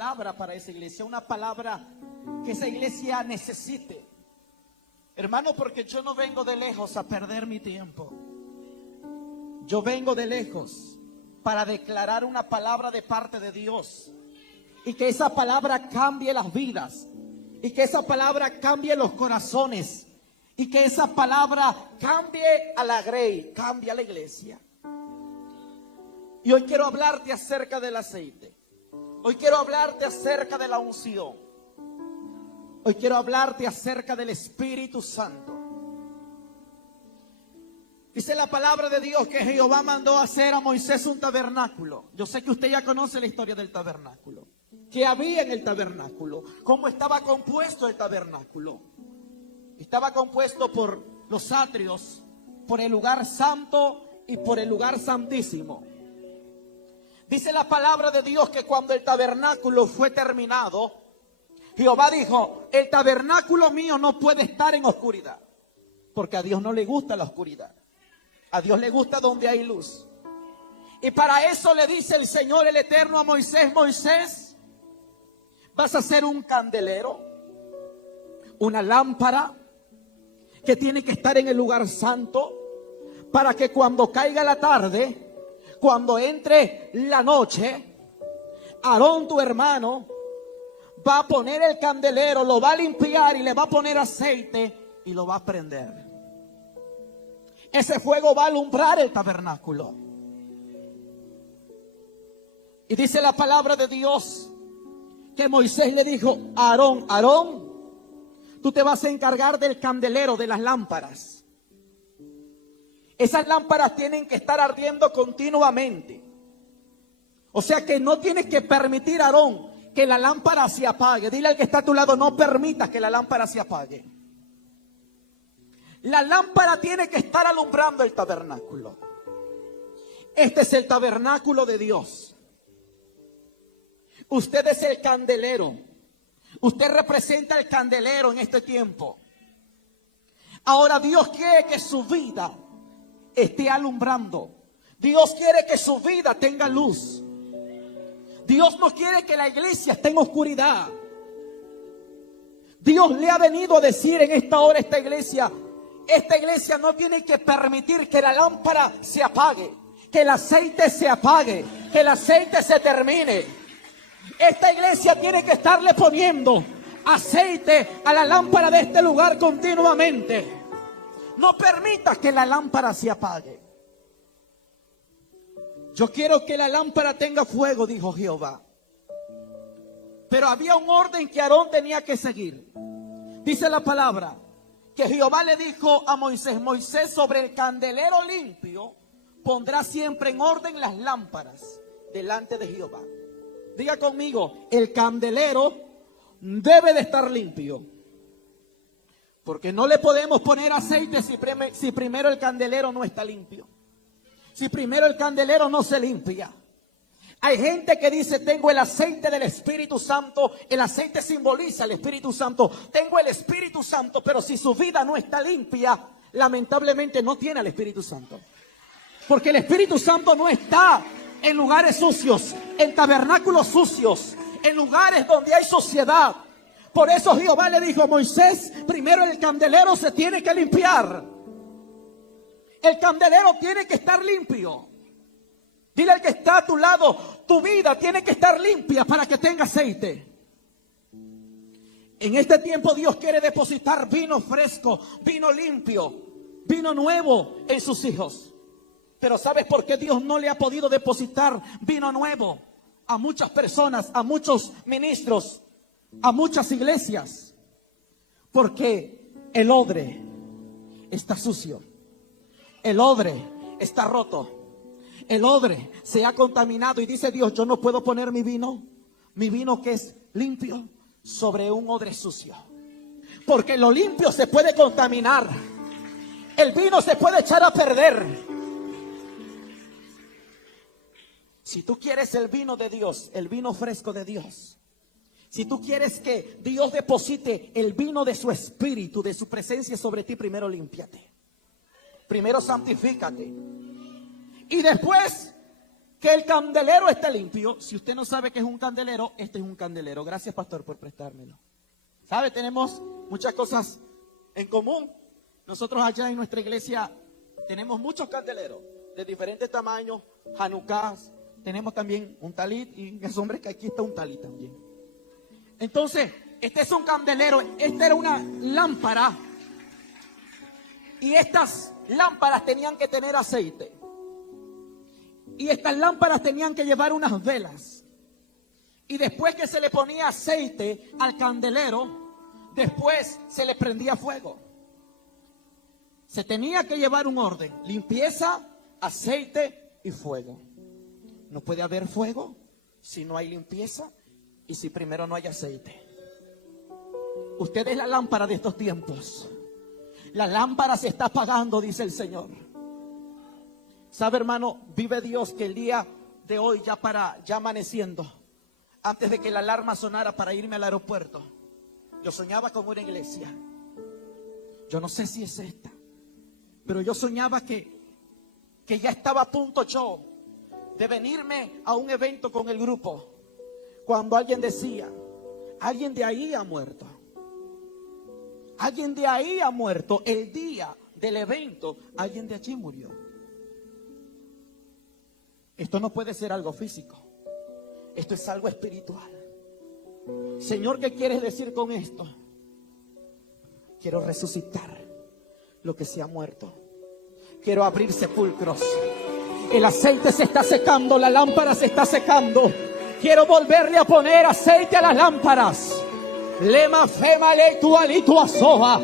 Palabra para esa iglesia, una palabra que esa iglesia necesite. Hermano, porque yo no vengo de lejos a perder mi tiempo. Yo vengo de lejos para declarar una palabra de parte de Dios. Y que esa palabra cambie las vidas. Y que esa palabra cambie los corazones. Y que esa palabra cambie a la grey, cambie a la iglesia. Y hoy quiero hablarte acerca del aceite. Hoy quiero hablarte acerca de la unción. Hoy quiero hablarte acerca del Espíritu Santo. Dice la palabra de Dios que Jehová mandó hacer a Moisés un tabernáculo. Yo sé que usted ya conoce la historia del tabernáculo. ¿Qué había en el tabernáculo? ¿Cómo estaba compuesto el tabernáculo? Estaba compuesto por los atrios, por el lugar santo y por el lugar santísimo. Dice la palabra de Dios que cuando el tabernáculo fue terminado, Jehová dijo: el tabernáculo mío no puede estar en oscuridad, porque a Dios no le gusta la oscuridad. A Dios le gusta donde hay luz. Y para eso le dice el Señor el Eterno a Moisés: Moisés, vas a hacer un candelero, una lámpara que tiene que estar en el lugar santo, para que cuando caiga la tarde, cuando entre la noche, Aarón, tu hermano, va a poner el candelero, lo va a limpiar y le va a poner aceite y lo va a prender. Ese fuego va a alumbrar el tabernáculo. Y dice la palabra de Dios que Moisés le dijo a Aarón: Aarón, tú te vas a encargar del candelero, de las lámparas. Esas lámparas tienen que estar ardiendo continuamente. O sea que no tienes que permitir, Aarón, que la lámpara se apague. Dile al que está a tu lado: no permitas que la lámpara se apague. La lámpara tiene que estar alumbrando el tabernáculo. Este es el tabernáculo de Dios. Usted es el candelero. Usted representa el candelero en este tiempo. Ahora Dios quiere que su vida esté alumbrando. Dios quiere que su vida tenga luz. Dios no quiere que la iglesia esté en oscuridad. Dios le ha venido a decir en esta hora a esta iglesia no tiene que permitir que la lámpara se apague, que el aceite se apague, que el aceite se termine. Esta iglesia tiene que estarle poniendo aceite a la lámpara de este lugar continuamente. No permita que la lámpara se apague. Yo quiero que la lámpara tenga fuego, dijo Jehová. Pero había un orden que Aarón tenía que seguir. Dice la palabra que Jehová le dijo a Moisés: Moisés, sobre el candelero limpio pondrá siempre en orden las lámparas delante de Jehová. Diga conmigo: el candelero debe de estar limpio. Porque no le podemos poner aceite si primero el candelero no está limpio. Si primero el candelero no se limpia. Hay gente que dice: tengo el aceite del Espíritu Santo. El aceite simboliza el Espíritu Santo. Tengo el Espíritu Santo, pero si su vida no está limpia, lamentablemente no tiene el Espíritu Santo. Porque el Espíritu Santo no está en lugares sucios, en tabernáculos sucios, en lugares donde hay suciedad. Por eso Jehová le dijo a Moisés: primero el candelero se tiene que limpiar. El candelero tiene que estar limpio. Dile al que está a tu lado: tu vida tiene que estar limpia para que tenga aceite. En este tiempo Dios quiere depositar vino fresco, vino limpio, vino nuevo en sus hijos. Pero ¿sabes por qué Dios no le ha podido depositar vino nuevo a muchas personas, a muchos ministros, a muchas iglesias? Porque el odre está sucio, el odre está roto, el odre se ha contaminado. Y dice Dios: yo no puedo poner mi vino que es limpio, sobre un odre sucio. Porque lo limpio se puede contaminar, el vino se puede echar a perder. Si tú quieres el vino de Dios, el vino fresco de Dios, si tú quieres que Dios deposite el vino de su espíritu, de su presencia sobre ti, primero límpiate. Primero santifícate. Y después que el candelero esté limpio. Si usted no sabe qué es un candelero, este es un candelero. Gracias, pastor, por prestármelo. ¿Sabe? Tenemos muchas cosas en común. Nosotros allá en nuestra iglesia tenemos muchos candeleros de diferentes tamaños, hanukkahs. Tenemos también un talit y me asombra que aquí está un talit también. Entonces, este es un candelero. Esta era una lámpara. Y estas lámparas tenían que tener aceite. Y estas lámparas tenían que llevar unas velas. Y después que se le ponía aceite al candelero, después se le prendía fuego. Se tenía que llevar un orden: limpieza, aceite y fuego. No puede haber fuego si no hay limpieza y si primero no hay aceite. Usted es la lámpara de estos tiempos. La lámpara se está apagando, dice el Señor. ¿Sabe, hermano? Vive Dios que el día de hoy, ya amaneciendo, antes de que la alarma sonara para irme al aeropuerto, yo soñaba con una iglesia. Yo no sé si es esta, pero yo soñaba que ya estaba a punto yo de venirme a un evento con el grupo, cuando alguien decía: alguien de ahí ha muerto. Alguien de ahí ha muerto. El día del evento, alguien de allí murió. Esto no puede ser algo físico. Esto es algo espiritual. Señor, ¿qué quieres decir con esto? Quiero resucitar lo que se ha muerto. Quiero abrir sepulcros. El aceite se está secando, la lámpara se está secando. Quiero volverle a poner aceite a las lámparas. Lema fema le tu alitu asoba.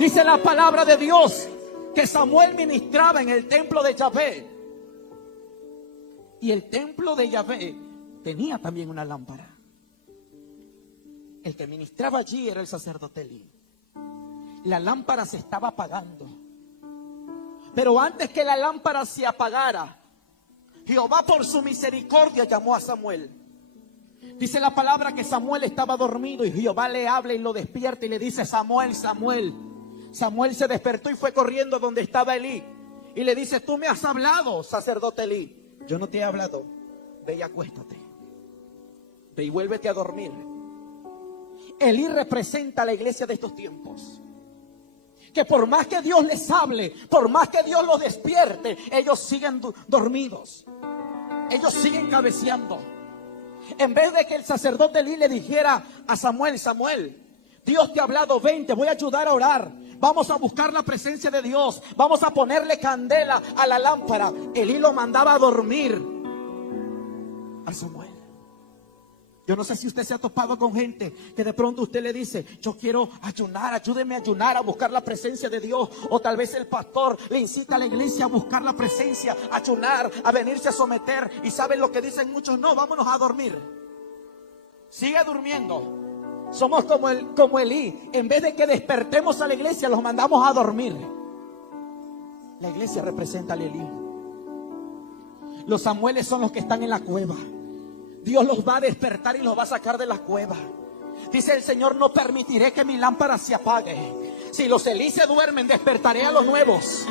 Dice la palabra de Dios que Samuel ministraba en el templo de Yahvé. Y el templo de Yahvé tenía también una lámpara. El que ministraba allí era el sacerdote Elí. La lámpara se estaba apagando. Pero antes que la lámpara se apagara, Jehová por su misericordia llamó a Samuel. Dice la palabra que Samuel estaba dormido y Jehová le habla y lo despierta y le dice: Samuel, Samuel. Samuel se despertó y fue corriendo donde estaba Elí. Y le dice: tú me has hablado, sacerdote Elí. Yo no te he hablado. Ve y acuéstate. Ve y vuélvete a dormir. Elí representa a la iglesia de estos tiempos. Que por más que Dios les hable, por más que Dios los despierte, ellos siguen dormidos. Ellos siguen cabeceando. En vez de que el sacerdote Elí le dijera a Samuel: Samuel, Dios te ha hablado, ven, te voy a ayudar a orar. Vamos a buscar la presencia de Dios. Vamos a ponerle candela a la lámpara. Elí lo mandaba a dormir a Samuel. Yo no sé si usted se ha topado con gente que de pronto usted le dice: yo quiero ayunar, ayúdeme a ayunar, a buscar la presencia de Dios. O tal vez el pastor le incita a la iglesia a buscar la presencia, a ayunar, a venirse a someter. Y ¿saben lo que dicen muchos? No, vámonos a dormir. Sigue durmiendo. Somos como Elí. En vez de que despertemos a la iglesia, los mandamos a dormir. La iglesia representa al Elí. Los Samueles son los que están en la cueva. Dios los va a despertar y los va a sacar de la cueva. Dice el Señor: no permitiré que mi lámpara se apague. Si los Elí se duermen, despertaré a los nuevos.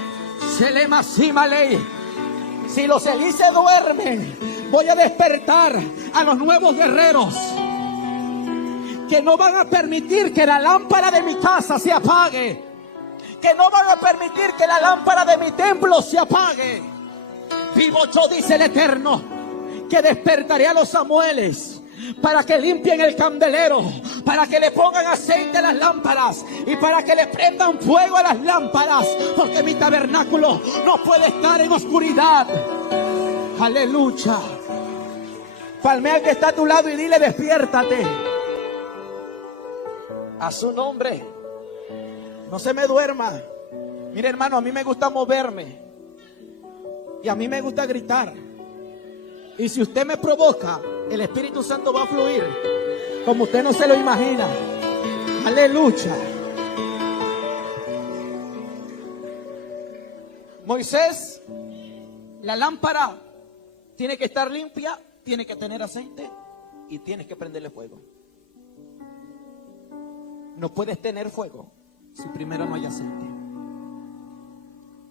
Si los Elí se duermen, voy a despertar a los nuevos guerreros, que no van a permitir que la lámpara de mi casa se apague, que no van a permitir que la lámpara de mi templo se apague. Vivo yo, dice el Eterno, que despertaré a los Samueles para que limpien el candelero, para que le pongan aceite a las lámparas y para que le prendan fuego a las lámparas, porque mi tabernáculo no puede estar en oscuridad. Aleluya. Palmea al que está a tu lado y dile: despiértate. A su nombre. No se me duerma. Mire, hermano, a mí me gusta moverme y a mí me gusta gritar. Y si usted me provoca, el Espíritu Santo va a fluir como usted no se lo imagina. Aleluya. Moisés, la lámpara tiene que estar limpia, tiene que tener aceite y tienes que prenderle fuego. No puedes tener fuego si primero no hay aceite.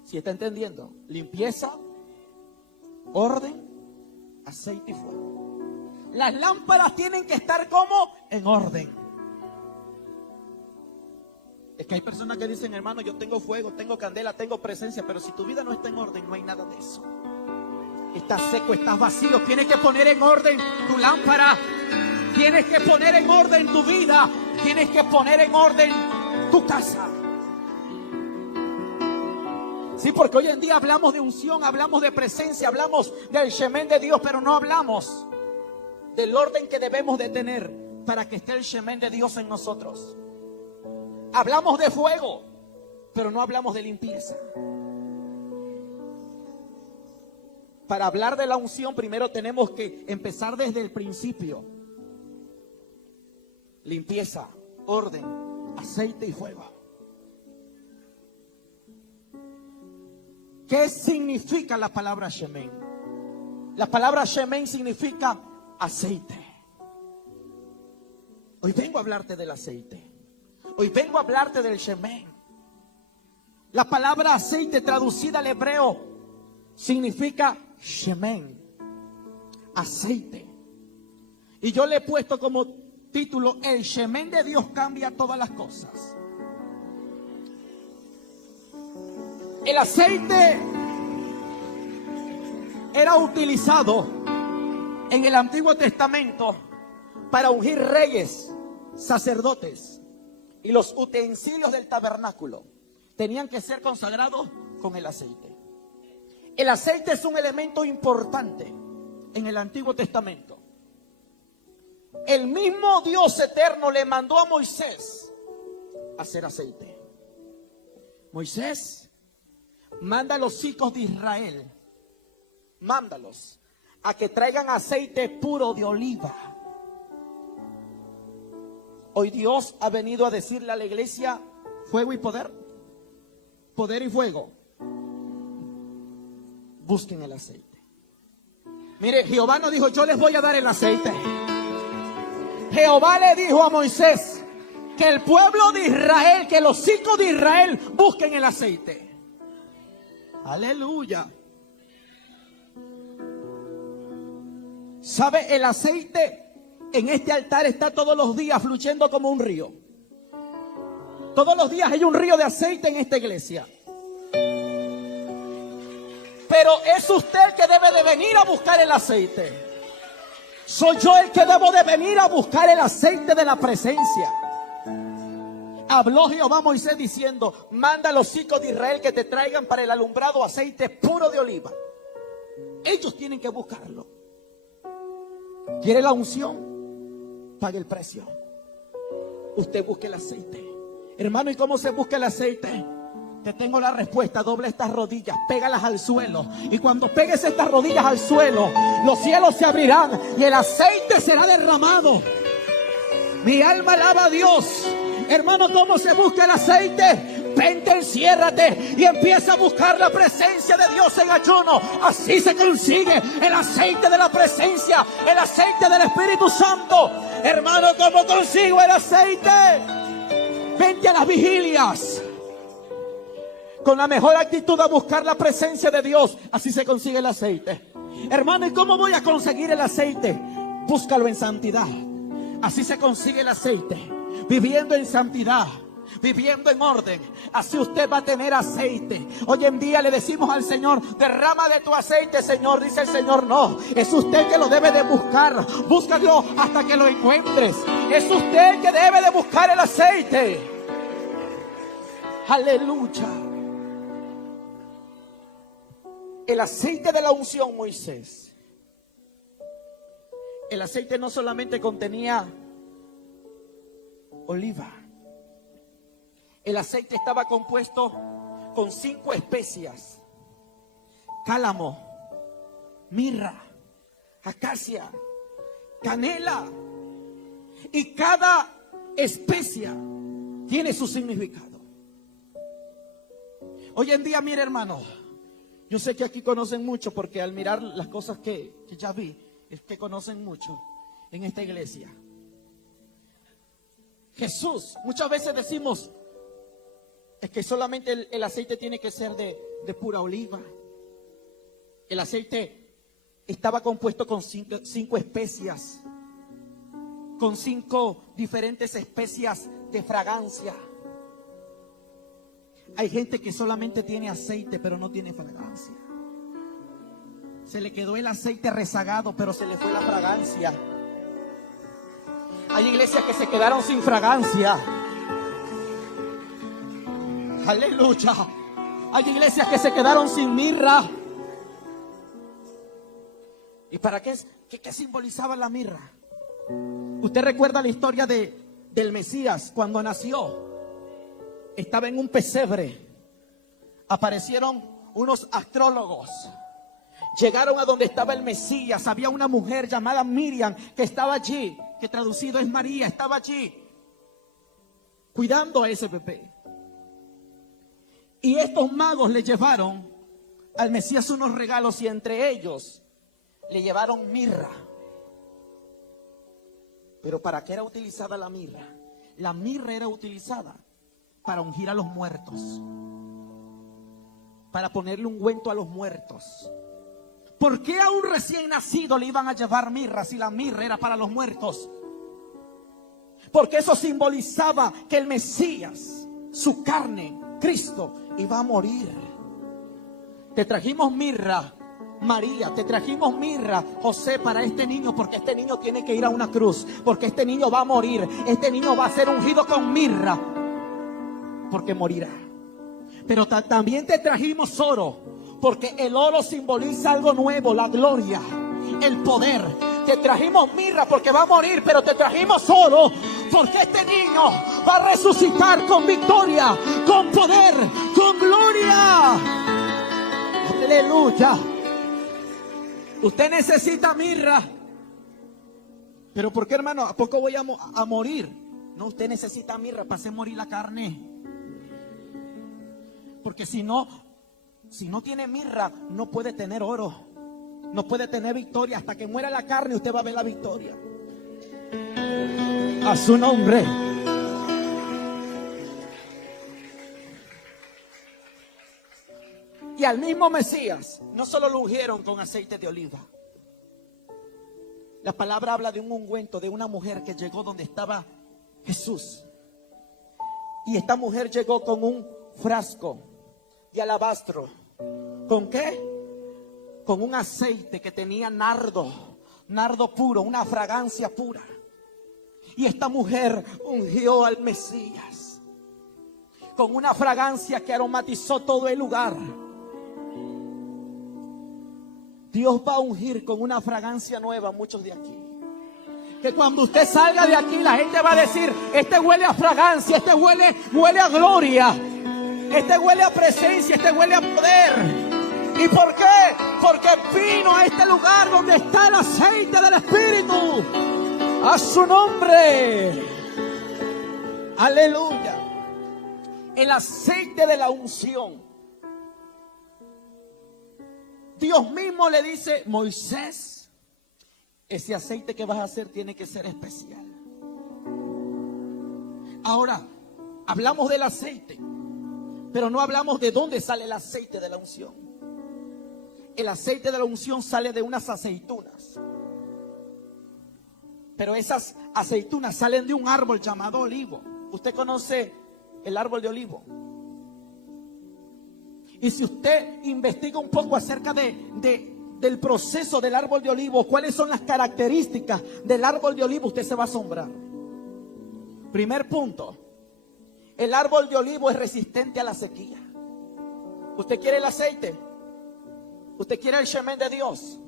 ¿Sí está entendiendo? Limpieza, orden aceite y fuego. Las lámparas tienen que estar como en orden. Es que hay personas que dicen, hermano, yo tengo fuego, tengo candela, tengo presencia, pero si tu vida no está en orden, no hay nada de eso. Estás seco, estás vacío. Tienes que poner en orden tu lámpara. Tienes que poner en orden tu vida. Tienes que poner en orden tu casa. Sí, porque hoy en día hablamos de unción, hablamos de presencia, hablamos del Shemen de Dios, pero no hablamos del orden que debemos de tener para que esté el Shemen de Dios en nosotros. Hablamos de fuego, pero no hablamos de limpieza. Para hablar de la unción, primero tenemos que empezar desde el principio. Limpieza, orden, aceite y fuego. ¿Qué significa la palabra Shemen? La palabra Shemen significa aceite. Hoy vengo a hablarte del aceite. Hoy vengo a hablarte del Shemen. La palabra aceite traducida al hebreo significa Shemen, aceite. Y yo le he puesto como título: el Shemen de Dios cambia todas las cosas. El aceite era utilizado en el Antiguo Testamento para ungir reyes, sacerdotes, y los utensilios del tabernáculo tenían que ser consagrados con el aceite. El aceite es un elemento importante en el Antiguo Testamento. El mismo Dios eterno le mandó a Moisés a hacer aceite. Moisés, manda a los hijos de Israel, mándalos a que traigan aceite puro de oliva. Hoy Dios ha venido a decirle a la iglesia: fuego y poder, poder y fuego. Busquen el aceite. Mire, Jehová no dijo: yo les voy a dar el aceite. Jehová le dijo a Moisés que el pueblo de Israel, que los hijos de Israel busquen el aceite. Aleluya. ¿Sabe? El aceite en este altar está todos los días fluyendo como un río. Todos los días hay un río de aceite en esta iglesia. Pero es usted el que debe de venir a buscar el aceite. Soy yo el que debo de venir a buscar el aceite de la presencia. Habló Jehová a Moisés diciendo: manda a los hijos de Israel que te traigan para el alumbrado aceite puro de oliva. Ellos tienen que buscarlo. ¿Quiere la unción? Pague el precio. Usted busque el aceite. Hermano, ¿y cómo se busca el aceite? Te tengo la respuesta: doble estas rodillas, pégalas al suelo. Y cuando pegues estas rodillas al suelo, los cielos se abrirán y el aceite será derramado. Mi alma alaba a Dios. Hermano, ¿cómo se busca el aceite? Vente, enciérrate y empieza a buscar la presencia de Dios en ayuno. Así se consigue el aceite de la presencia, el aceite del Espíritu Santo. Hermano, ¿cómo consigo el aceite? Vente a las vigilias con la mejor actitud a buscar la presencia de Dios. Así se consigue el aceite. Hermano, ¿y cómo voy a conseguir el aceite? Búscalo en santidad. Así se consigue el aceite. Viviendo en santidad, viviendo en orden. Así usted va a tener aceite. Hoy en día le decimos al Señor: derrama de tu aceite, Señor. Dice el Señor: no, es usted que lo debe de buscar. Búscalo hasta que lo encuentres. Es usted que debe de buscar el aceite. Aleluya. El aceite de la unción, Moisés. El aceite no solamente contenía oliva. El aceite estaba compuesto con 5 especias: cálamo, mirra, acacia, canela. Y cada especia tiene su significado. Hoy en día, mire, hermano, yo sé que aquí conocen mucho, porque al mirar las cosas que ya vi, es que conocen mucho en esta iglesia. Jesús, muchas veces decimos: es que solamente el aceite tiene que ser de pura oliva. El aceite estaba compuesto con cinco especias, con 5 diferentes especias de fragancia. Hay gente que solamente tiene aceite, pero no tiene fragancia. Se le quedó el aceite rezagado, pero se le fue la fragancia. Hay iglesias que se quedaron sin fragancia. Aleluya. Hay iglesias que se quedaron sin mirra. ¿Y para qué simbolizaba la mirra? Usted recuerda la historia del Mesías cuando nació. Estaba en un pesebre. Aparecieron unos astrólogos. Llegaron a donde estaba el Mesías. Había una mujer llamada Miriam que estaba allí, que traducido es María, estaba allí cuidando a ese bebé. Y estos magos le llevaron al Mesías unos regalos y entre ellos le llevaron mirra. Pero ¿para qué era utilizada la mirra? La mirra era utilizada para ungir a los muertos, para ponerle ungüento a los muertos. ¿Por qué a un recién nacido le iban a llevar mirra si la mirra era para los muertos? Porque eso simbolizaba que el Mesías, su carne, Cristo, iba a morir. Te trajimos mirra, María, te trajimos mirra, José, para este niño, porque este niño tiene que ir a una cruz, porque este niño va a morir, este niño va a ser ungido con mirra, porque morirá. Pero también te trajimos oro, porque el oro simboliza algo nuevo, la gloria, el poder. Te trajimos mirra porque va a morir, pero te trajimos oro porque este niño va a resucitar con victoria, con poder, con gloria. Aleluya. Usted necesita mirra. Pero ¿por qué, hermano? ¿A poco voy a morir? No, usted necesita mirra para hacer morir la carne. Porque si no tiene mirra, no puede tener oro. No puede tener victoria. Hasta que muera la carne, usted va a ver la victoria. A su nombre. Y al mismo Mesías no solo lo ungieron con aceite de oliva. La palabra habla de un ungüento, de una mujer que llegó donde estaba Jesús. Y esta mujer llegó con un frasco de alabastro. ¿Con qué? Con un aceite que tenía nardo puro, una fragancia pura. Y esta mujer ungió al Mesías con una fragancia que aromatizó todo el lugar. Dios va a ungir con una fragancia nueva a muchos de aquí. Que cuando usted salga de aquí, la gente va a decir: este huele a fragancia, este huele a gloria, este huele a presencia, este huele a poder. ¿Y por qué? Porque vino a este lugar donde está el aceite del Espíritu. A su nombre. Aleluya. El aceite de la unción. Dios mismo le dice: Moisés, ese aceite que vas a hacer tiene que ser especial. Ahora, hablamos del aceite, pero no hablamos de dónde sale el aceite de la unción. El aceite de la unción sale de unas aceitunas. Pero esas aceitunas salen de un árbol llamado olivo. ¿Usted conoce el árbol de olivo? Y si usted investiga un poco acerca del proceso del árbol de olivo, cuáles son las características del árbol de olivo, usted se va a asombrar. Primer punto: el árbol de olivo es resistente a la sequía. ¿Usted quiere el aceite? ¿Usted quiere el shemen de Dios?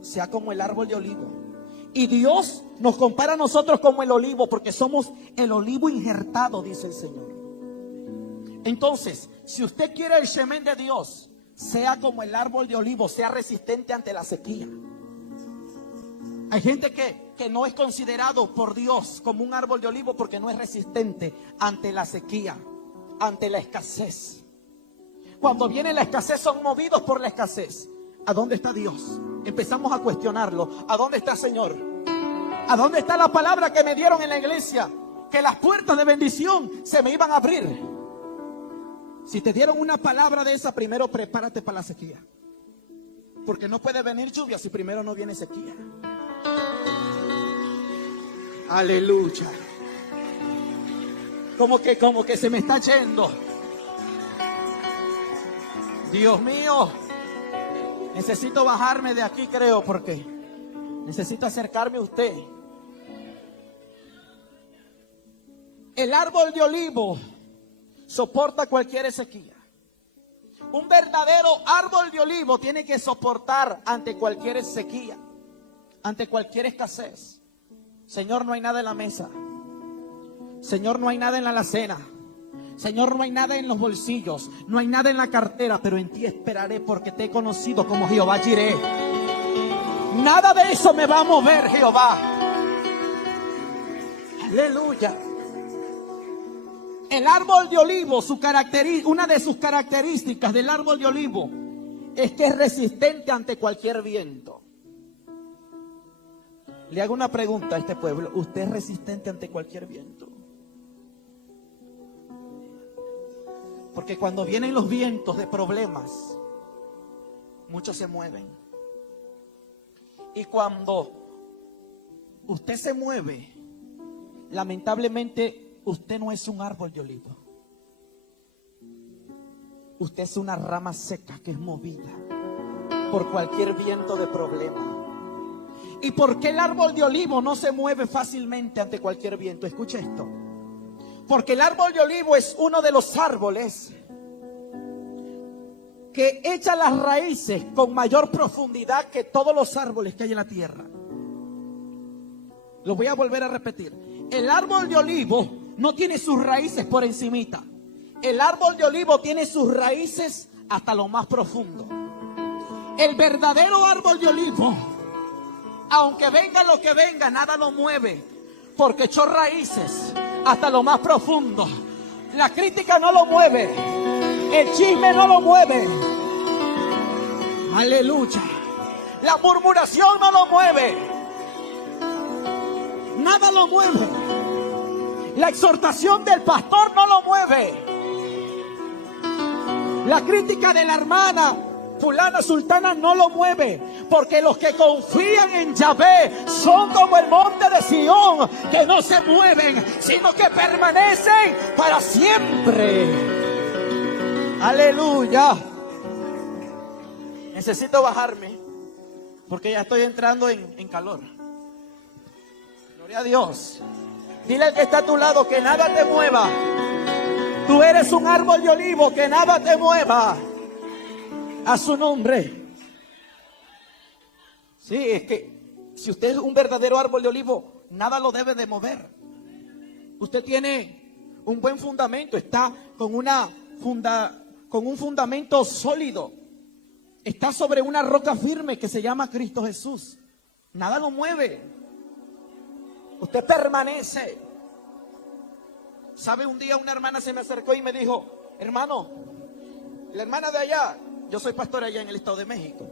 Sea como el árbol de olivo. Y Dios nos compara a nosotros como el olivo, porque somos el olivo injertado, dice el Señor. Entonces, si usted quiere el shemen de Dios, sea como el árbol de olivo, sea resistente ante la sequía. Hay gente que no es considerado por Dios como un árbol de olivo porque no es resistente ante la sequía, ante la escasez. Cuando viene la escasez, son movidos por la escasez. ¿A dónde está Dios? Empezamos a cuestionarlo. ¿A dónde está, Señor? ¿A dónde está la palabra que me dieron en la iglesia? Que las puertas de bendición se me iban a abrir. Si te dieron una palabra de esa, primero prepárate para la sequía. Porque no puede venir lluvia si primero no viene sequía. Aleluya. Como que se me está yendo. Dios mío. Necesito bajarme de aquí, creo, porque necesito acercarme a usted. El árbol de olivo soporta cualquier sequía. Un verdadero árbol de olivo tiene que soportar ante cualquier sequía, ante cualquier escasez. Señor, no hay nada en la mesa. Señor, no hay nada en la alacena. Señor, no hay nada en los bolsillos, no hay nada en la cartera, pero en ti esperaré porque te he conocido como Jehová Jireh. Nada de eso me va a mover, Jehová. Aleluya. El árbol de olivo, una de sus características del árbol de olivo es que es resistente ante cualquier viento. Le hago una pregunta a este pueblo: ¿usted es resistente ante cualquier viento? Porque cuando vienen los vientos de problemas, muchos se mueven. Y cuando usted se mueve, lamentablemente usted no es un árbol de olivo. Usted es una rama seca que es movida por cualquier viento de problema. ¿Y por qué el árbol de olivo no se mueve fácilmente ante cualquier viento? Escuche esto. Porque el árbol de olivo es uno de los árboles que echa las raíces con mayor profundidad que todos los árboles que hay en la tierra. Lo voy a volver a repetir. El árbol de olivo no tiene sus raíces por encimita. El árbol de olivo tiene sus raíces hasta lo más profundo. El verdadero árbol de olivo, aunque venga lo que venga, nada lo mueve, porque echó raíces hasta lo más profundo. La crítica no lo mueve, el chisme no lo mueve. Aleluya. La murmuración no lo mueve. Nada lo mueve. La exhortación del pastor no lo mueve. La crítica de la hermana fulana, sultana no lo mueve. Porque los que confían en Yahvé son como el monte de Sión, que no se mueven, sino que permanecen para siempre. Aleluya. Necesito bajarme porque ya estoy entrando en calor. Gloria a Dios. Dile al que está a tu lado que nada te mueva. Tú eres un árbol de olivo, que nada te mueva. A su nombre. Sí, es que si usted es un verdadero árbol de olivo, nada lo debe de mover. Usted tiene un buen fundamento, está con un fundamento sólido. Está sobre una roca firme que se llama Cristo Jesús. Nada lo mueve. Usted permanece. ¿Sabe? Un día una hermana se me acercó y me dijo: hermano, la hermana de allá, yo soy pastor allá en el Estado de México.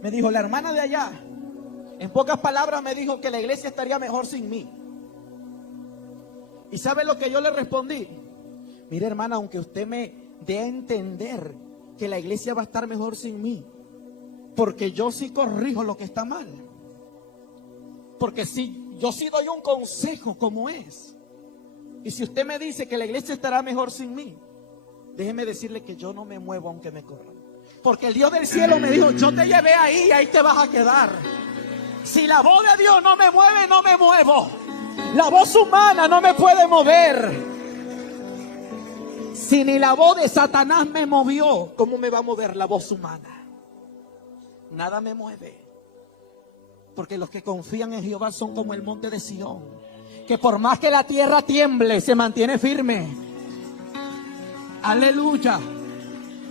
Me dijo, la hermana de allá, en pocas palabras me dijo que la iglesia estaría mejor sin mí. ¿Y sabe lo que yo le respondí? Mire, hermana, aunque usted me dé a entender que la iglesia va a estar mejor sin mí, porque yo sí corrijo lo que está mal. Porque yo sí doy un consejo como es. Y si usted me dice que la iglesia estará mejor sin mí, déjeme decirle que yo no me muevo aunque me corran. Porque el Dios del cielo me dijo, yo te llevé ahí y ahí te vas a quedar. Si la voz de Dios no me mueve, no me muevo. La voz humana no me puede mover. Si ni la voz de Satanás me movió, ¿cómo me va a mover la voz humana? Nada me mueve. Porque los que confían en Jehová son como el monte de Sión, que por más que la tierra tiemble, se mantiene firme. Aleluya.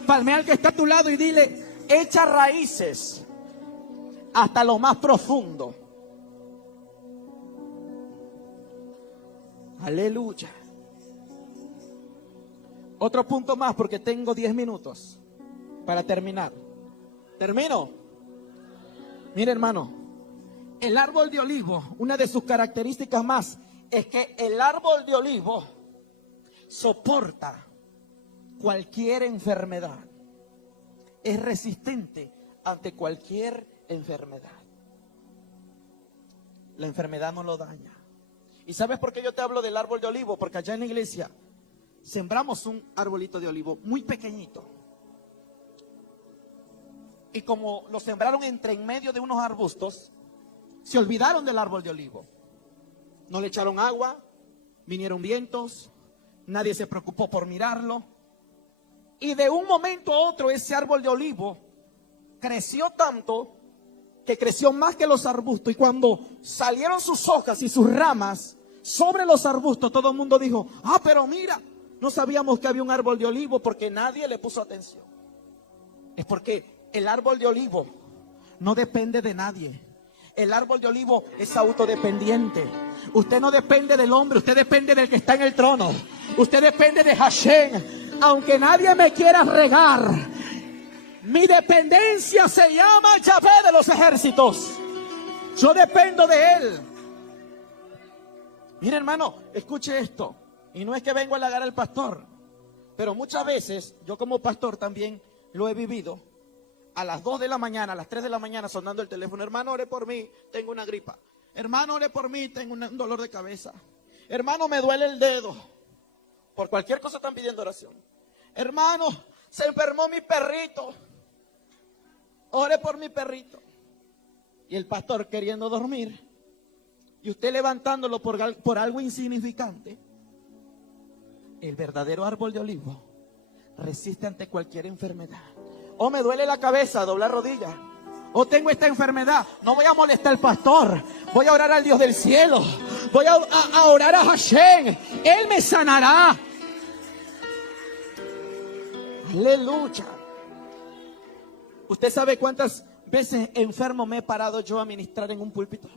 Palmea al que está a tu lado y dile, echa raíces hasta lo más profundo. Aleluya. Otro punto más porque tengo 10 minutos para terminar. ¿Termino? Mire, hermano, el árbol de olivo, una de sus características más es que el árbol de olivo soporta cualquier enfermedad. Es resistente ante cualquier enfermedad. La enfermedad no lo daña. ¿Y sabes por qué yo te hablo del árbol de olivo? Porque allá en la iglesia sembramos un arbolito de olivo muy pequeñito. Y como lo sembraron en medio de unos arbustos, se olvidaron del árbol de olivo. No le echaron agua, vinieron vientos, nadie se preocupó por mirarlo. Y de un momento a otro ese árbol de olivo creció tanto que creció más que los arbustos. Y cuando salieron sus hojas y sus ramas sobre los arbustos, todo el mundo dijo: ah, pero mira, no sabíamos que había un árbol de olivo, porque nadie le puso atención. Es porque el árbol de olivo no depende de nadie. El árbol de olivo es autodependiente. Usted no depende del hombre, usted depende del que está en el trono. Usted depende de Hashem. Aunque nadie me quiera regar, mi dependencia se llama Yahvé de los ejércitos. Yo dependo de él. Mire, hermano, escuche esto. Y no es que vengo a halagar al pastor, pero muchas veces yo como pastor también lo he vivido. A las 2 de la mañana, a las 3 de la mañana sonando el teléfono: hermano, ore por mí, tengo una gripa. Hermano, ore por mí, tengo un dolor de cabeza. Hermano, me duele el dedo. Por cualquier cosa están pidiendo oración. Hermano, se enfermó mi perrito, ore por mi perrito. Y el pastor queriendo dormir, y usted levantándolo por algo insignificante. El verdadero árbol de olivo resiste ante cualquier enfermedad. Oh, me duele la cabeza, doblar rodillas. Oh, tengo esta enfermedad, no voy a molestar al pastor, voy a orar al Dios del cielo, voy a orar a Hashem, Él me sanará. Aleluya. ¿Usted sabe cuántas veces enfermo me he parado yo a ministrar en un púlpito?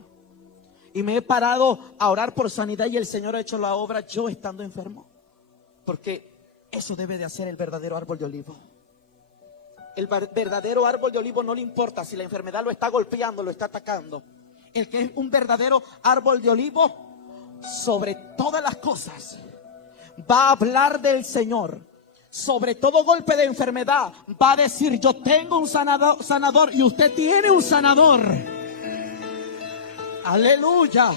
Y me he parado a orar por sanidad y el Señor ha hecho la obra yo estando enfermo. Porque eso debe de hacer el verdadero árbol de olivo. El verdadero árbol de olivo no le importa si la enfermedad lo está golpeando, lo está atacando. El que es un verdadero árbol de olivo, sobre todas las cosas, va a hablar del Señor. Sobre todo golpe de enfermedad, va a decir: yo tengo un sanador y usted tiene un sanador. Aleluya.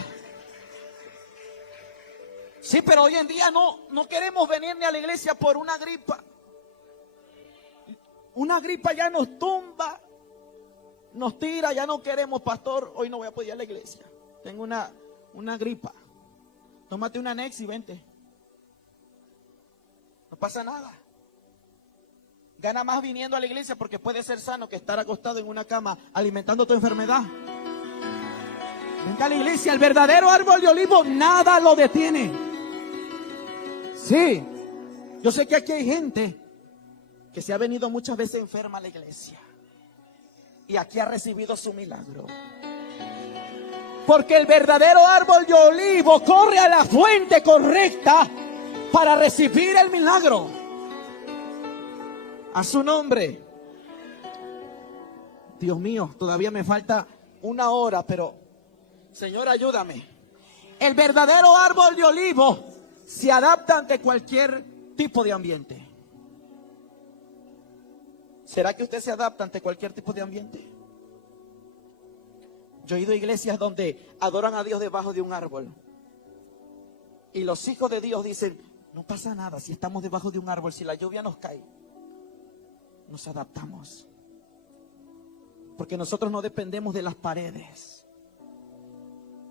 Sí, pero hoy en día no queremos venir ni a la iglesia por una gripa. Una gripa ya nos tumba, nos tira, ya no queremos: pastor, hoy no voy a poder ir a la iglesia, tengo una gripa. Tómate una Nex y vente. No pasa nada. Gana más viniendo a la iglesia, porque puede ser sano que estar acostado en una cama alimentando tu enfermedad. Venga a la iglesia, el verdadero árbol de olivo nada lo detiene. Sí, yo sé que aquí hay gente que se ha venido muchas veces enferma a la iglesia y aquí ha recibido su milagro. Porque el verdadero árbol de olivo corre a la fuente correcta para recibir el milagro. A su nombre. Dios mío, todavía me falta una hora, pero Señor, ayúdame. El verdadero árbol de olivo se adapta ante cualquier tipo de ambiente. ¿Será que usted se adapta ante cualquier tipo de ambiente? Yo he ido a iglesias donde adoran a Dios debajo de un árbol. Y los hijos de Dios dicen: no pasa nada si estamos debajo de un árbol, si la lluvia nos cae. Nos adaptamos. Porque nosotros no dependemos de las paredes.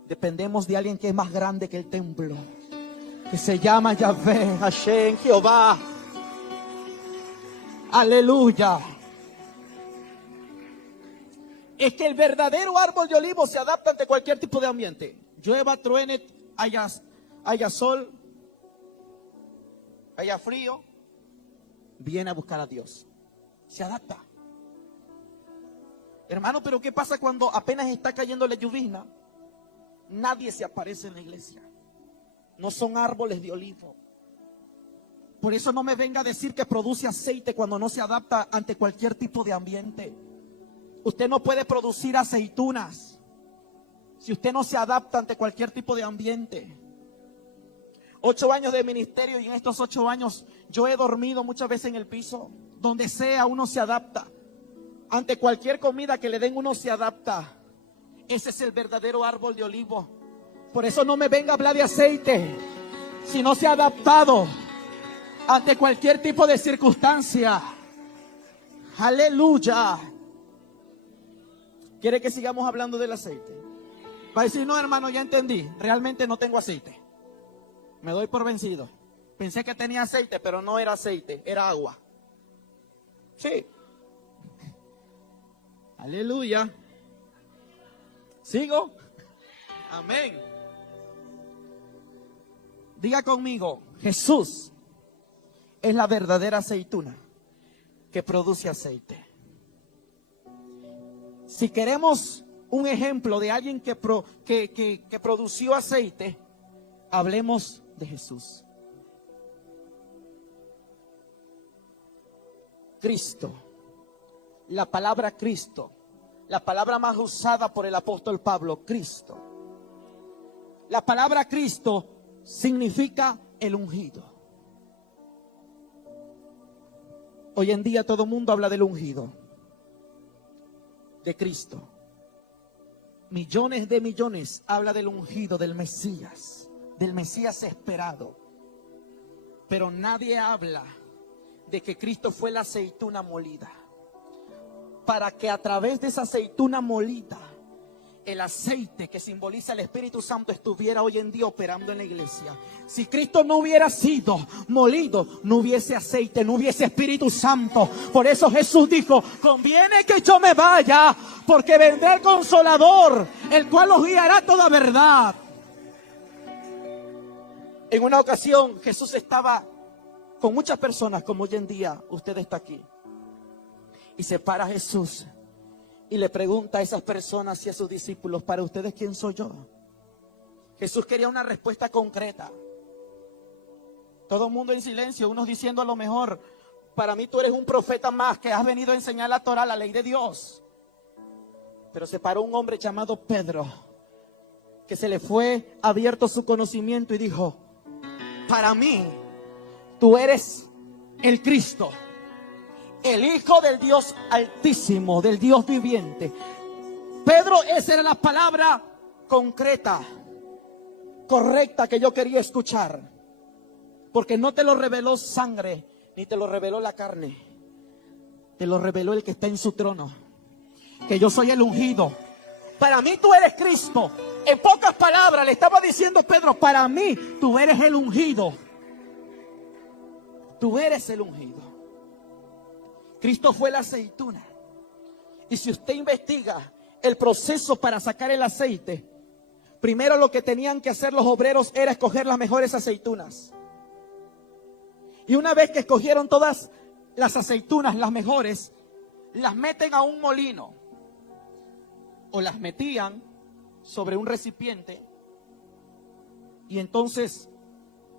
Dependemos de alguien que es más grande que el templo, que se llama Yahvé, Hashem, Jehová. Aleluya. Es que el verdadero árbol de olivo se adapta ante cualquier tipo de ambiente. Llueva, truene, haya sol, haya frío, viene a buscar a Dios. Se adapta. Hermano, pero ¿qué pasa cuando apenas está cayendo la lluvia? Nadie se aparece en la iglesia. No son árboles de olivo. Por eso no me venga a decir que produce aceite cuando no se adapta ante cualquier tipo de ambiente. Usted no puede producir aceitunas si usted no se adapta ante cualquier tipo de ambiente. 8 años de ministerio, y en estos 8 años yo he dormido muchas veces en el piso. Donde sea uno se adapta. Ante cualquier comida que le den uno se adapta. Ese es el verdadero árbol de olivo. Por eso no me venga a hablar de aceite si no se ha adaptado ante cualquier tipo de circunstancia. Aleluya. ¿Quiere que sigamos hablando del aceite? Va a decir, no, hermano, ya entendí. Realmente no tengo aceite. Me doy por vencido. Pensé que tenía aceite, pero no era aceite, era agua. Sí. Aleluya. ¿Sigo? Amén. Diga conmigo, Jesús es la verdadera aceituna que produce aceite. Si queremos un ejemplo de alguien que produció aceite, hablemos de Jesús. Cristo, la palabra Cristo, la palabra más usada por el apóstol Pablo, Cristo. La palabra Cristo significa el ungido. Hoy en día todo el mundo habla del ungido, de Cristo. Millones de millones habla del ungido, del Mesías esperado. Pero nadie habla de que Cristo fue la aceituna molida, para que a través de esa aceituna molida, el aceite que simboliza el Espíritu Santo estuviera hoy en día operando en la iglesia. Si Cristo no hubiera sido molido, no hubiese aceite, no hubiese Espíritu Santo. Por eso Jesús dijo, conviene que yo me vaya, porque vendrá el Consolador, el cual os guiará toda verdad. En una ocasión Jesús estaba con muchas personas, como hoy en día usted está aquí. Y se para Jesús y le pregunta a esas personas y a sus discípulos, ¿para ustedes quién soy yo? Jesús quería una respuesta concreta. Todo el mundo en silencio, unos diciendo a lo mejor, para mí tú eres un profeta más que has venido a enseñar la Torah, la ley de Dios. Pero se paró un hombre llamado Pedro, que se le fue abierto su conocimiento y dijo, para mí tú eres el Cristo, el Hijo del Dios Altísimo, del Dios viviente. Pedro, esa era la palabra concreta, correcta que yo quería escuchar. Porque no te lo reveló sangre, ni te lo reveló la carne. Te lo reveló el que está en su trono. Que yo soy el ungido. Para mí tú eres Cristo. En pocas palabras le estaba diciendo Pedro, para mí tú eres el ungido. Tú eres el ungido. Cristo fue la aceituna. Y si usted investiga el proceso para sacar el aceite, primero lo que tenían que hacer los obreros era escoger las mejores aceitunas. Y una vez que escogieron todas las aceitunas, las mejores, las meten a un molino. O las metían sobre un recipiente. Y entonces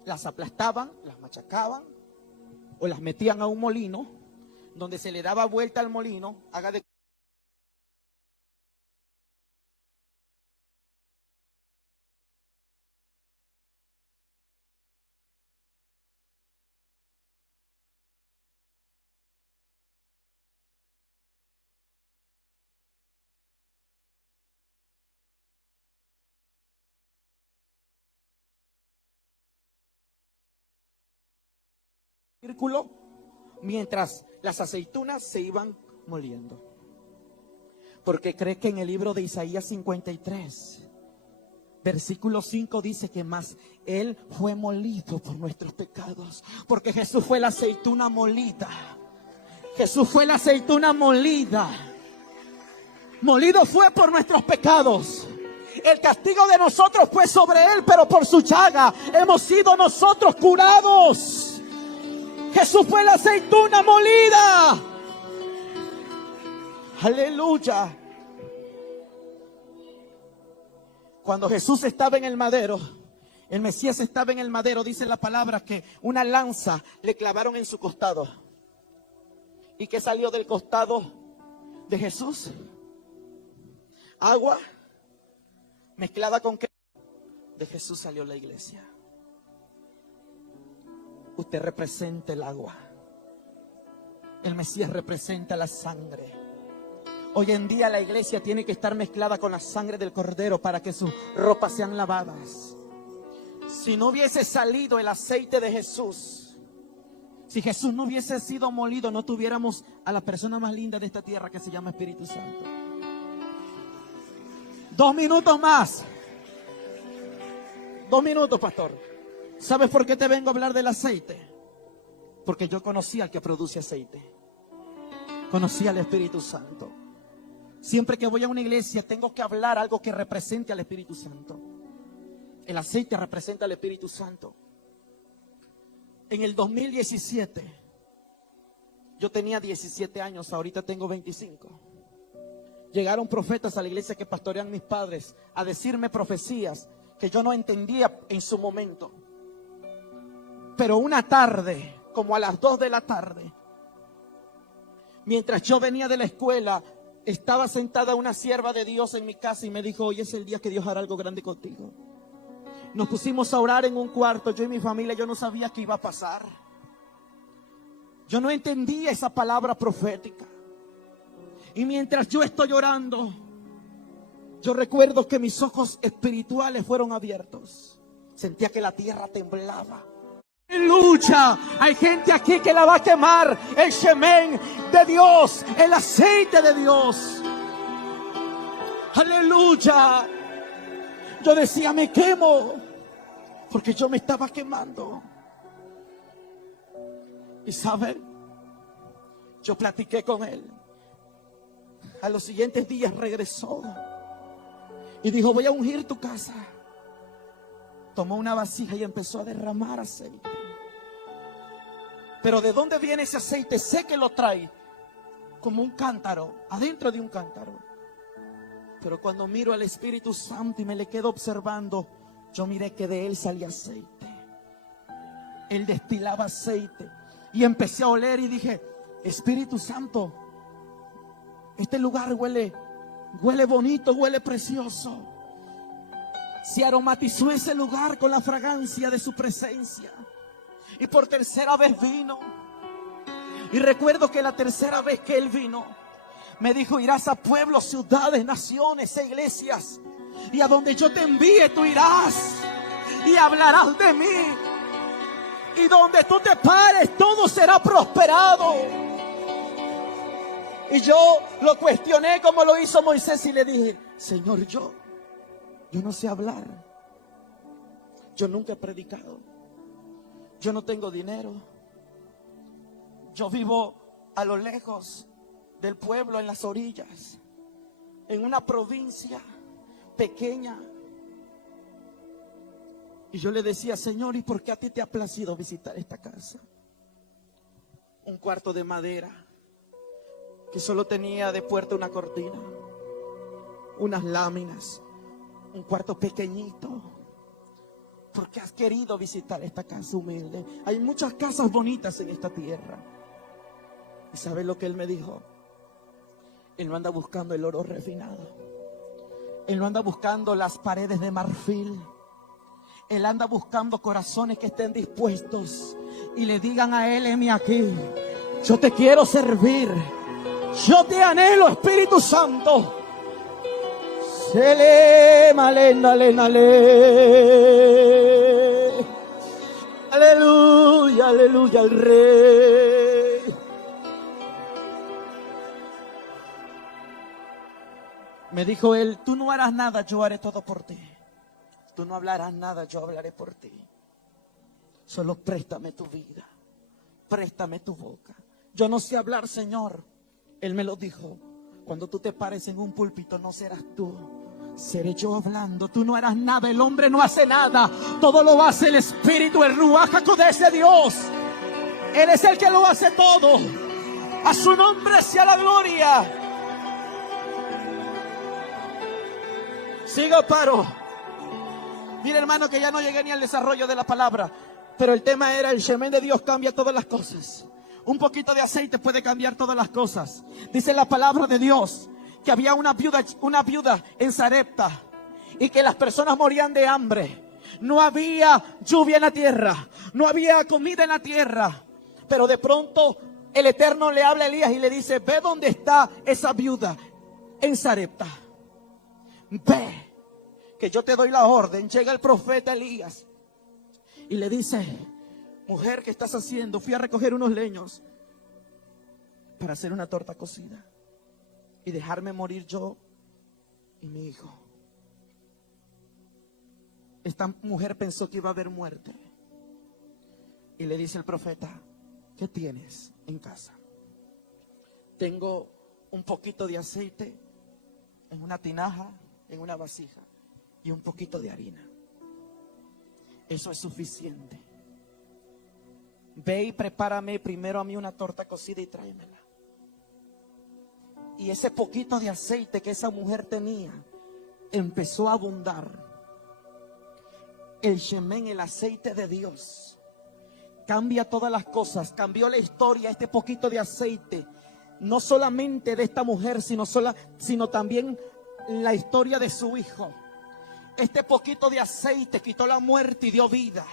las aplastaban, las machacaban. O las metían a un molino, donde se le daba vuelta al molino, haga de círculo, mientras las aceitunas se iban moliendo. Porque cree que en el libro de Isaías 53, versículo 5 dice que más Él fue molido por nuestros pecados. Porque Jesús fue la aceituna molida. Jesús fue la aceituna molida. Molido fue por nuestros pecados. El castigo de nosotros fue sobre Él, pero por su llaga hemos sido nosotros curados. Jesús fue la aceituna molida. Aleluya. Cuando Jesús estaba en el madero, el Mesías estaba en el madero, dice la palabra que una lanza le clavaron en su costado. ¿Y qué salió del costado de Jesús? Agua mezclada con qué? De Jesús salió la iglesia. Usted representa el agua. El Mesías representa la sangre. Hoy en día la iglesia tiene que estar mezclada con la sangre del Cordero para que sus ropas sean lavadas. Si no hubiese salido el aceite de Jesús, si Jesús no hubiese sido molido, no tuviéramos a la persona más linda de esta tierra que se llama Espíritu Santo. 2 minutos más. 2 minutos, pastor. ¿Sabes por qué te vengo a hablar del aceite? Porque yo conocí al que produce aceite. Conocí al Espíritu Santo. Siempre que voy a una iglesia tengo que hablar algo que represente al Espíritu Santo. El aceite representa al Espíritu Santo. En el 2017, yo tenía 17 años, ahorita tengo 25. Llegaron profetas a la iglesia que pastorean mis padres a decirme profecías que yo no entendía en su momento. Pero una tarde, como a las 2 de la tarde, mientras yo venía de la escuela, estaba sentada una sierva de Dios en mi casa y me dijo: hoy es el día que Dios hará algo grande contigo. Nos pusimos a orar en un cuarto, yo y mi familia. Yo no sabía qué iba a pasar. Yo no entendía esa palabra profética. Y mientras yo estoy orando, yo recuerdo que mis ojos espirituales fueron abiertos. Sentía que la tierra temblaba. Lucha, hay gente aquí que la va a quemar el shemen de Dios, el aceite de Dios. Aleluya. Yo decía: me quemo, porque yo me estaba quemando. Y saben, yo platiqué con él. A los siguientes días regresó y dijo: voy a ungir tu casa. Tomó una vasija y empezó a derramar aceite. Pero ¿de dónde viene ese aceite? Sé que lo trae como un cántaro, adentro de un cántaro. Pero cuando miro al Espíritu Santo y me le quedo observando, yo miré que de él salía aceite. Él destilaba aceite. Y empecé a oler y dije: Espíritu Santo, este lugar huele bonito, huele precioso. Se aromatizó ese lugar con la fragancia de su presencia. Y por tercera vez vino. Y recuerdo que la tercera vez que él vino, me dijo: irás a pueblos, ciudades, naciones e iglesias, y a donde yo te envíe tú irás y hablarás de mí. Y donde tú te pares, todo será prosperado. Y yo lo cuestioné como lo hizo Moisés y le dije: Señor, yo no sé hablar. Yo nunca he predicado. Yo no tengo dinero. Yo vivo a lo lejos del pueblo, en las orillas, en una provincia pequeña. Y yo le decía: Señor, ¿y por qué a ti te ha placido visitar esta casa? Un cuarto de madera que solo tenía de puerta una cortina, unas láminas, un cuarto pequeñito. ¿Por qué has querido visitar esta casa humilde? Hay muchas casas bonitas en esta tierra. ¿Y sabes lo que él me dijo? Él no anda buscando el oro refinado. Él no anda buscando las paredes de marfil. Él anda buscando corazones que estén dispuestos y le digan a él: heme aquí, yo te quiero servir, yo te anhelo, Espíritu Santo. Aleluya, aleluya al Rey. Me dijo él: tú no harás nada, yo haré todo por ti. Tú no hablarás nada, yo hablaré por ti. Solo préstame tu vida, préstame tu boca. Yo no sé hablar, Señor. Él me lo dijo: cuando tú te pares en un púlpito, no serás tú, seré yo hablando. Tú no harás nada, el hombre no hace nada, todo lo hace el Espíritu, el Ruach HaKodesh de Dios. Él es el que lo hace todo. A su nombre sea la gloria. Sigo, paro. Mira, hermano, que ya no llegué ni al desarrollo de la palabra, pero el tema era: el shemen de Dios cambia todas las cosas. Un poquito de aceite puede cambiar todas las cosas. Dice la palabra de Dios que había una viuda en Sarepta y que las personas morían de hambre. No había lluvia en la tierra, no había comida en la tierra. Pero de pronto el Eterno le habla a Elías y le dice: ve dónde está esa viuda en Sarepta. Ve, que yo te doy la orden. Llega el profeta Elías y le dice: mujer, ¿qué estás haciendo? Fui a recoger unos leños para hacer una torta cocida y dejarme morir yo y mi hijo. Esta mujer pensó que iba a haber muerte. Y le dice el profeta: ¿qué tienes en casa? Tengo un poquito de aceite en una tinaja, en una vasija, y un poquito de harina. Eso es suficiente. Ve y prepárame primero a mí una torta cocida y tráemela. Y ese poquito de aceite que esa mujer tenía empezó a abundar. El Shemen, el aceite de Dios, cambia todas las cosas. Cambió la historia este poquito de aceite, no solamente de esta mujer, sino también la historia de su hijo. Este poquito de aceite quitó la muerte y dio vida.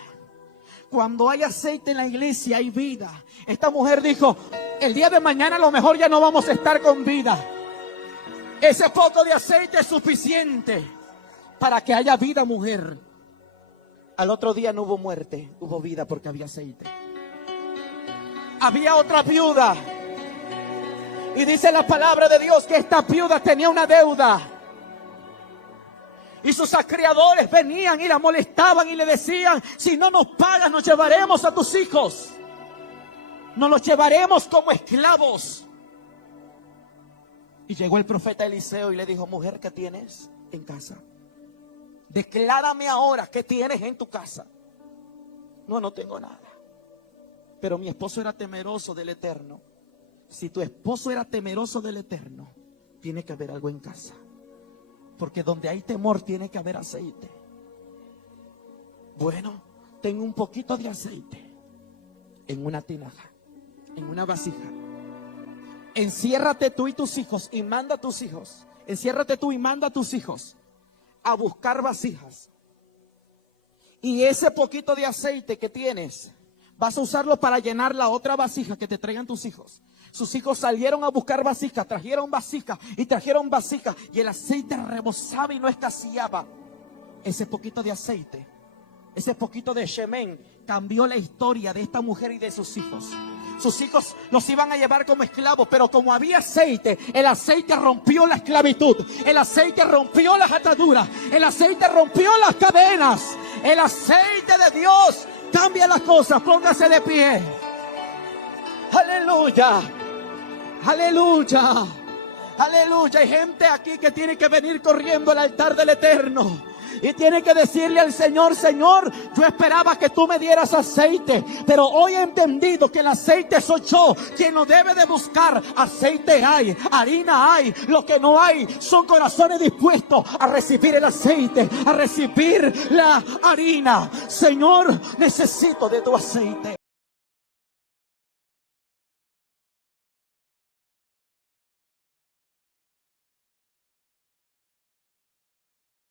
Cuando hay aceite en la iglesia hay vida. Esta mujer dijo: el día de mañana a lo mejor ya no vamos a estar con vida. Ese poco de aceite es suficiente para que haya vida, mujer. Al otro día no hubo muerte, hubo vida porque había aceite. Había otra viuda. Y dice la palabra de Dios que esta viuda tenía una deuda. Y sus acreedores venían y la molestaban y le decían: si no nos pagas, nos llevaremos a tus hijos. Nos los llevaremos como esclavos. Y llegó el profeta Eliseo y le dijo: mujer, ¿qué tienes en casa? Declárame ahora qué tienes en tu casa. No tengo nada. Pero mi esposo era temeroso del Eterno. Si tu esposo era temeroso del Eterno, tiene que haber algo en casa. Porque donde hay temor tiene que haber aceite. Bueno, tengo un poquito de aceite en una tinaja, en una vasija. Enciérrate tú y tus hijos y manda a tus hijos. Enciérrate tú y manda a tus hijos a buscar vasijas. Y ese poquito de aceite que tienes, vas a usarlo para llenar la otra vasija que te traigan tus hijos. Sus hijos salieron a buscar vasijas, trajeron vasijas y trajeron vasijas. Y el aceite rebosaba y no escaseaba. Ese poquito de aceite, ese poquito de Shemen, cambió la historia de esta mujer y de sus hijos. Sus hijos los iban a llevar como esclavos, pero como había aceite, el aceite rompió la esclavitud. El aceite rompió las ataduras. El aceite rompió las cadenas. El aceite de Dios cambia las cosas. Póngase de pie. Aleluya. Aleluya. Aleluya. Hay gente aquí que tiene que venir corriendo al altar del Eterno. Y tiene que decirle al Señor: Señor, yo esperaba que tú me dieras aceite, pero hoy he entendido que el aceite soy yo quien lo debe de buscar. Aceite hay, harina hay, lo que no hay son corazones dispuestos a recibir el aceite, a recibir la harina. Señor, necesito de tu aceite.